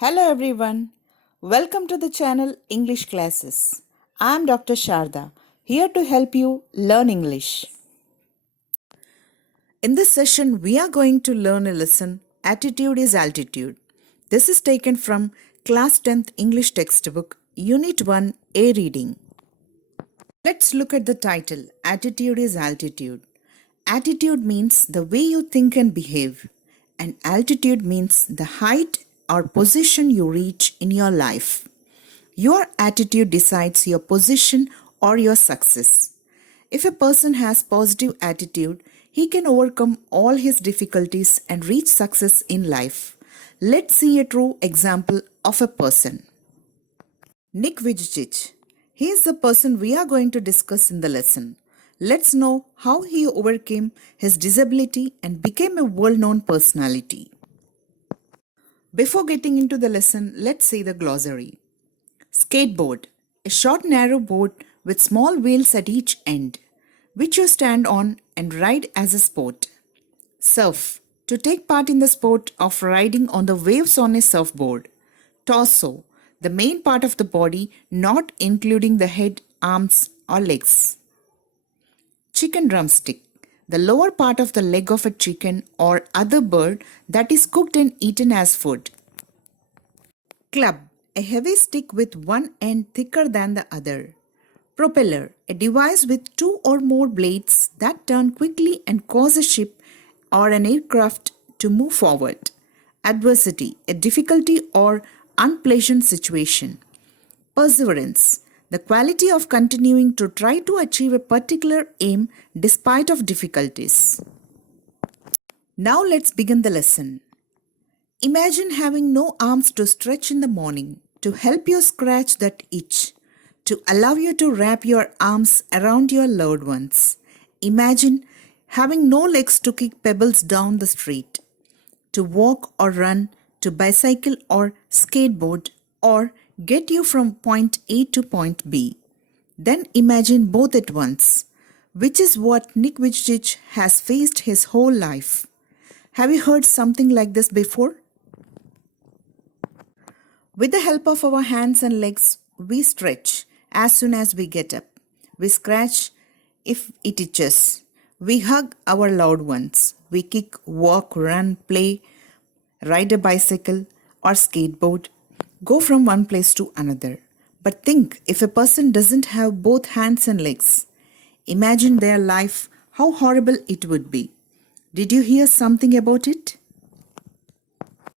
Hello everyone. Welcome to the channel English Classes. I am Dr. Sharada, here to help you learn English. In this session, we are going to learn a lesson Attitude is Altitude. This is taken from Class 10th English textbook, Unit-1 A Reading. Let's look at the title Attitude is Altitude. Attitude means the way you think and behave, and altitude means the height or position you reach in your life. Your attitude decides your position or your success. If a person has positive attitude, he can overcome all his difficulties and reach success in life. Let's see a true example of a person. Nick Vujicic. He is the person we are going to discuss in the lesson. Let's know how he overcame his disability and became a world-known personality. Before getting into the lesson, let's see the glossary. Skateboard, a short narrow board with small wheels at each end, which you stand on and ride as a sport. Surf, to take part in the sport of riding on the waves on a surfboard. Torso, the main part of the body not including the head, arms or legs. Chicken drumstick, the lower part of the leg of a chicken or other bird that is cooked and eaten as food. Club, a heavy stick with one end thicker than the other. Propeller, a device with two or more blades that turn quickly and cause a ship or an aircraft to move forward. Adversity, a difficulty or unpleasant situation. Perseverance, the quality of continuing to try to achieve a particular aim despite of difficulties. Now let's begin the lesson. Imagine having no arms to stretch in the morning to help you scratch that itch, to allow you to wrap your arms around your loved ones. Imagine having no legs to kick pebbles down the street, to walk or run, to bicycle or skateboard, or get you from point A to point B. Then imagine both at once, which is what Nick Vujicic has faced his whole life. Have you heard something like this before? With the help of our hands and legs, we stretch as soon as we get up. We scratch if it itches. We hug our loved ones. We kick, walk, run, play, ride a bicycle or skateboard, go from one place to another. But think, if a person doesn't have both hands and legs, imagine their life, how horrible it would be. Did you hear something about it?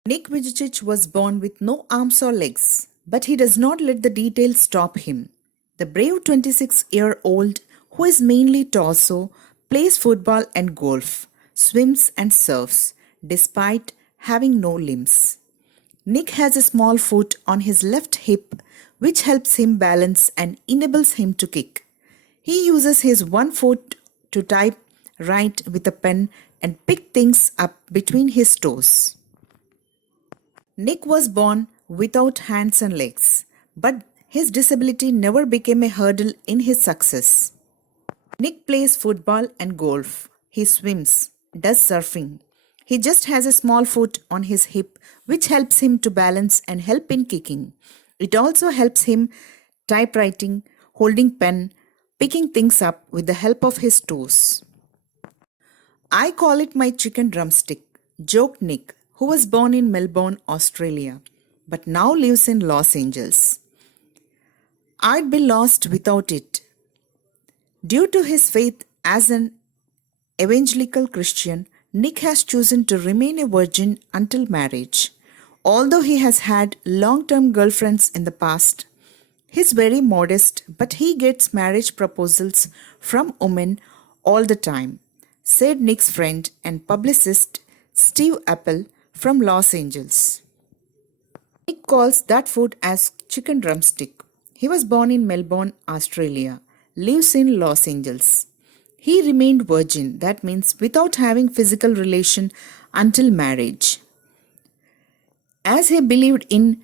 Nick Vujicic was born with no arms or legs, but he does not let the details stop him. The brave 26-year-old, who is mainly torso, plays football and golf, swims and surfs, despite having no limbs. Nick has a small foot on his left hip, which helps him balance and enables him to kick. He uses his one foot to type, write with a pen, and pick things up between his toes. Nick was born without hands and legs, but his disability never became a hurdle in his success. Nick plays football and golf. He swims, does surfing. He just has a small foot on his hip, which helps him to balance and help in kicking. It also helps him typewriting, holding pen, picking things up with the help of his toes. I call it my chicken drumstick, joked Nick, who was born in Melbourne, Australia, but now lives in Los Angeles. I'd be lost without it. Due to his faith as an evangelical Christian, Nick has chosen to remain a virgin until marriage. Although he has had long-term girlfriends in the past, he's very modest, but he gets marriage proposals from women all the time, said Nick's friend and publicist Steve Appel from Los Angeles. Nick calls that food as chicken drumstick. He was born in Melbourne, Australia, lives in Los Angeles. He remained virgin, that means without having physical relation until marriage. As he believed in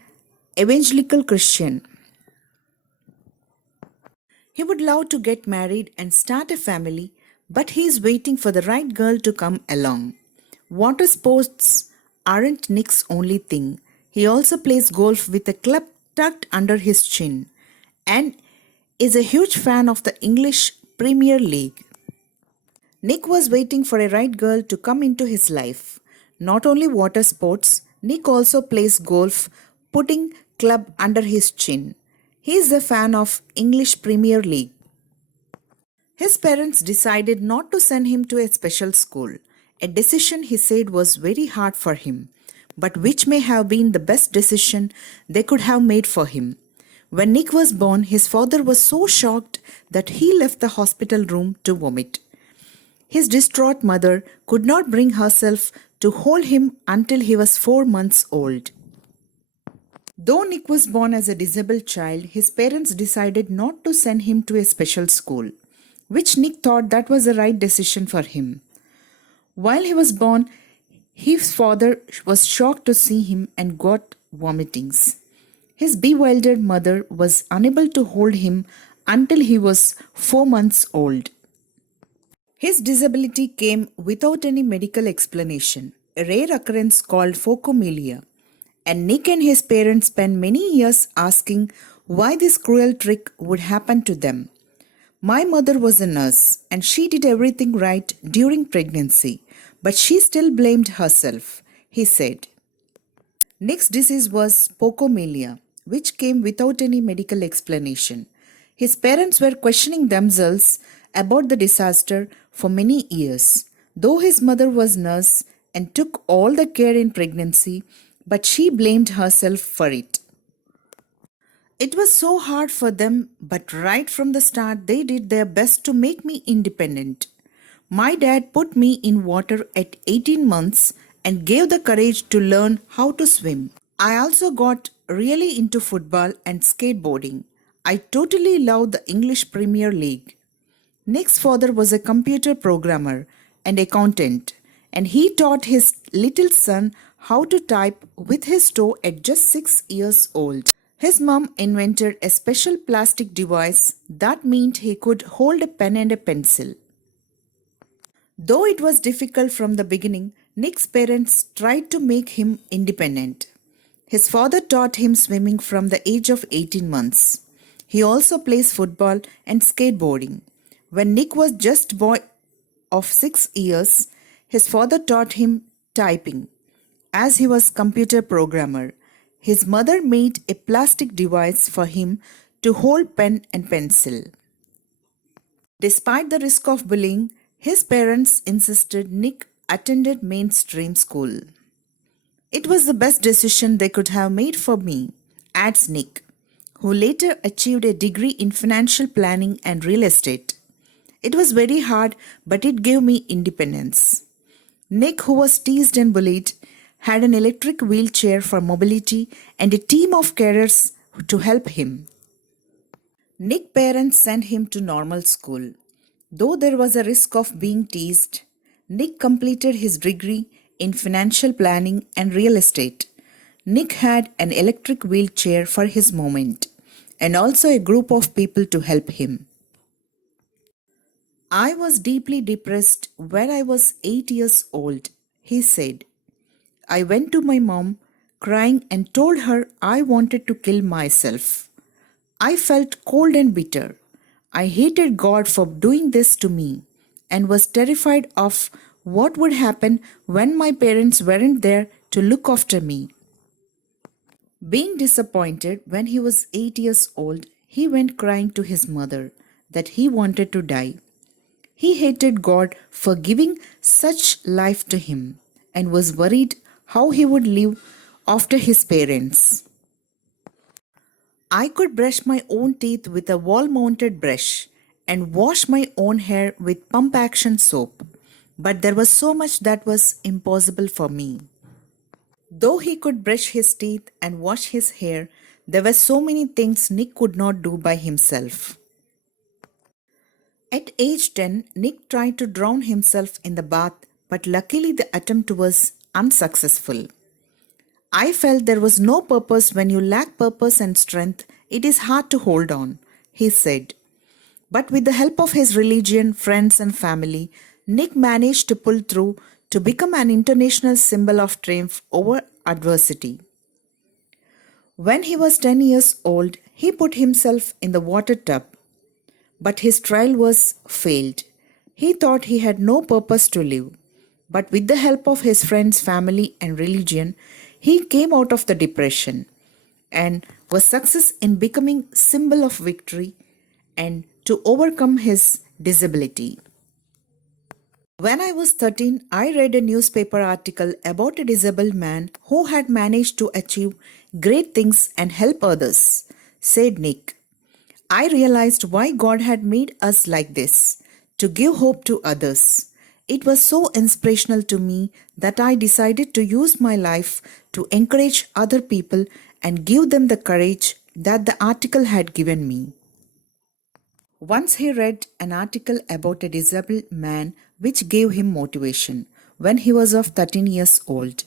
evangelical Christian, he would love to get married and start a family, but he is waiting for the right girl to come along. Water sports aren't Nick's only thing. He also plays golf with a club tucked under his chin and is a huge fan of the English Premier League. Nick was waiting for a right girl to come into his life. Not only water sports, Nick also plays golf, putting club under his chin. He is a fan of English Premier League. His parents decided not to send him to a special school, a decision he said was very hard for him, but which may have been the best decision they could have made for him. When Nick was born, his father was so shocked that he left the hospital room to vomit. His distraught mother could not bring herself to hold him until he was 4 months old. Though Nick was born as a disabled child, his parents decided not to send him to a special school, which Nick thought that was the right decision for him. While he was born, his father was shocked to see him and got vomitings. His bewildered mother was unable to hold him until he was 4 months old. His disability came without any medical explanation, a rare occurrence called Camellia, and Nick and his parents spent many years asking why this cruel trick would happen to them. My mother was a nurse and she did everything right during pregnancy, but she still blamed herself, he said. Nick's disease was Camellia, which came without any medical explanation. His parents were questioning themselves about the disaster for many years. Though his mother was nurse and took all the care in pregnancy, but she blamed herself for it. It was so hard for them, but right from the start they did their best to make me independent. My dad put me in water at 18 months and gave the courage to learn how to swim. I also got really into football and skateboarding. I totally loved the English Premier League. Nick's father was a computer programmer and accountant, and he taught his little son how to type with his toe at just 6 years old. His mom invented a special plastic device that meant he could hold a pen and a pencil. Though it was difficult from the beginning, Nick's parents tried to make him independent. His father taught him swimming from the age of 18 months. He also plays football and skateboarding. When Nick was just a boy of 6 years, his father taught him typing. As he was a computer programmer, his mother made a plastic device for him to hold pen and pencil. Despite the risk of bullying, his parents insisted Nick attended mainstream school. It was the best decision they could have made for me, adds Nick, who later achieved a degree in financial planning and real estate. It was very hard, but it gave me independence. Nick, who was teased and bullied, had an electric wheelchair for mobility and a team of carers to help him. Nick's parents sent him to normal school. Though there was a risk of being teased, Nick completed his degree in financial planning and real estate. Nick had an electric wheelchair for his movement and also a group of people to help him. I was deeply depressed when I was 8 years old, he said. I went to my mom, crying, and told her I wanted to kill myself. I felt cold and bitter. I hated God for doing this to me and was terrified of what would happen when my parents weren't there to look after me. Being disappointed when he was 8 years old, he went crying to his mother that he wanted to die. He hated God for giving such life to him and was worried how he would live after his parents. I could brush my own teeth with a wall-mounted brush and wash my own hair with pump-action soap, but there was so much that was impossible for me. Though he could brush his teeth and wash his hair, there were so many things Nick could not do by himself. At age 10, Nick tried to drown himself in the bath, but luckily the attempt was unsuccessful. I felt there was no purpose. When you lack purpose and strength, it is hard to hold on, he said. But with the help of his religion, friends and family, Nick managed to pull through to become an international symbol of triumph over adversity. When he was 10 years old, he put himself in the water tub, but his trial was failed. He thought he had no purpose to live. But with the help of his friends, family, and religion, he came out of the depression and was success in becoming symbol of victory and to overcome his disability. When I was 13, I read a newspaper article about a disabled man who had managed to achieve great things and help others, said Nick. I realized why God had made us like this, to give hope to others. It was so inspirational to me that I decided to use my life to encourage other people and give them the courage that the article had given me. Once he read an article about a disabled man which gave him motivation when he was of 13 years old.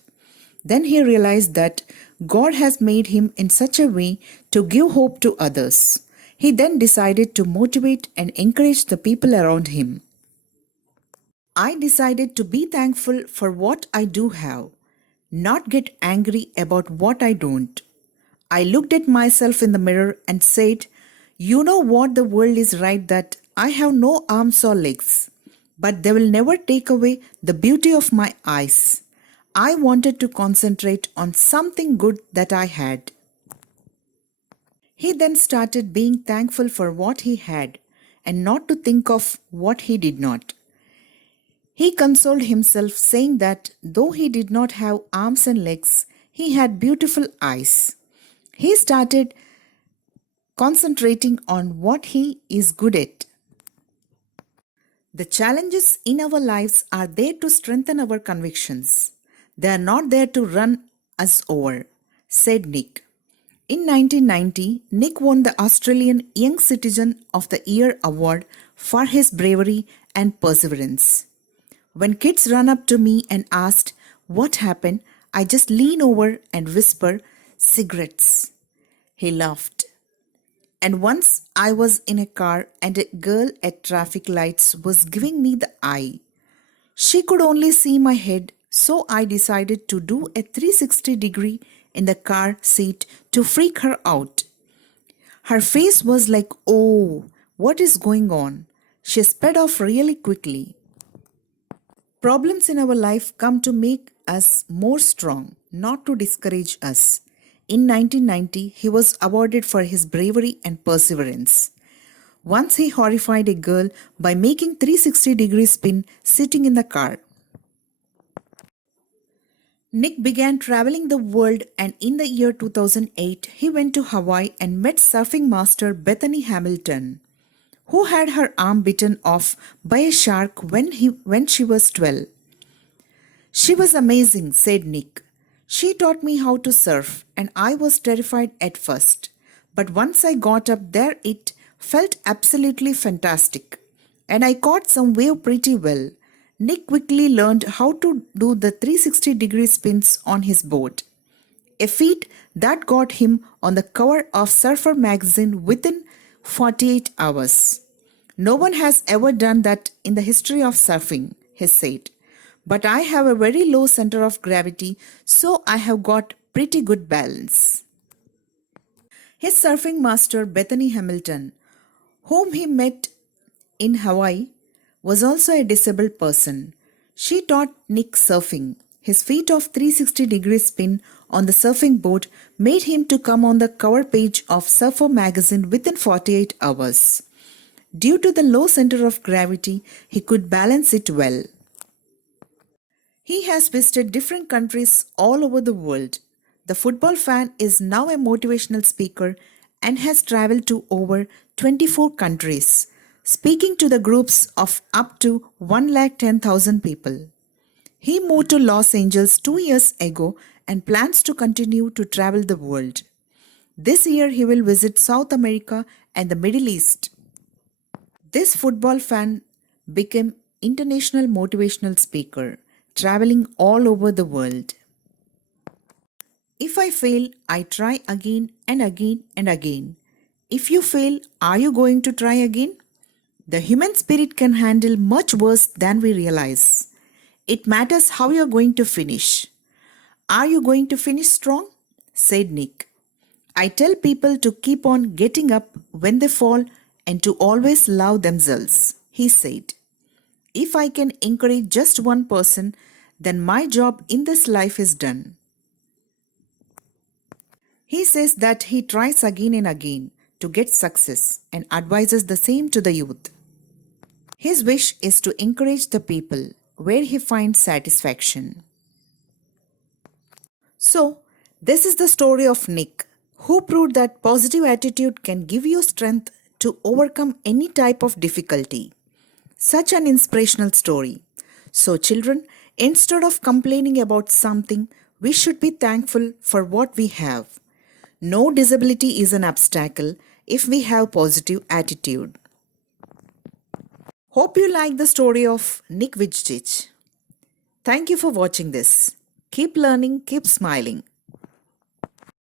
Then he realized that God has made him in such a way to give hope to others. He then decided to motivate and encourage the people around him. I decided to be thankful for what I do have, not get angry about what I don't. I looked at myself in the mirror and said, "You know what, the world is right that I have no arms or legs, but they will never take away the beauty of my eyes." I wanted to concentrate on something good that I had. He then started being thankful for what he had and not to think of what he did not. He consoled himself, saying that though he did not have arms and legs, he had beautiful eyes. He started concentrating on what he is good at. The challenges in our lives are there to strengthen our convictions. They are not there to run us over, said Nick. In 1990, Nick won the Australian Young Citizen of the Year award for his bravery and perseverance. When kids run up to me and asked what happened, I just lean over and whisper, "Cigarettes." He laughed. And once I was in a car and a girl at traffic lights was giving me the eye. She could only see my head, so I decided to do a 360-degree in the car seat to freak her out. Her face was like, "Oh, what is going on?" She sped off really quickly. Problems in our life come to make us more strong, not to discourage us. In 1990, he was awarded for his bravery and perseverance. Once he horrified a girl by making 360-degree spin sitting in the car. Nick began traveling the world, and in the year 2008, he went to Hawaii and met surfing master Bethany Hamilton, who had her arm bitten off by a shark when she was 12. "She was amazing," said Nick. "She taught me how to surf, and I was terrified at first. But once I got up there, it felt absolutely fantastic. And I caught some wave pretty well." Nick quickly learned how to do the 360-degree spins on his board, a feat that got him on the cover of Surfer magazine within 48 hours. "No one has ever done that in the history of surfing," he said. "But I have a very low center of gravity, so I have got pretty good balance." His surfing master, Bethany Hamilton, whom he met in Hawaii, was also a disabled person. She taught Nick surfing. His feat of 360-degree spin on the surfing board made him to come on the cover page of Surfer magazine within 48 hours. Due to the low center of gravity, he could balance it well. He has visited different countries all over the world. The football fan is now a motivational speaker and has traveled to over 24 countries, speaking to the groups of up to 110,000 people. He moved to Los Angeles 2 years ago and plans to continue to travel the world. This year he will visit South America and the Middle East. This football fan became international motivational speaker, traveling all over the world. "If I fail, I try again and again and again." If you fail, are you going to try again? The human spirit can handle much worse than we realize. It matters how you're going to finish. "Are you going to finish strong?" said Nick. I tell people to keep on getting up when they fall and to always love themselves, he said. If I can encourage just one person, then my job in this life is done. He says that he tries again and again to get success and advises the same to the youth. His wish is to encourage the people where he finds satisfaction. So, this is the story of Nick, who proved that positive attitude can give you strength to overcome any type of difficulty. Such an inspirational story. So, children, instead of complaining about something, we should be thankful for what we have. No disability is an obstacle if we have positive attitude. Hope you like the story of Nick Vujicic. Thank you for watching this. Keep learning, keep smiling.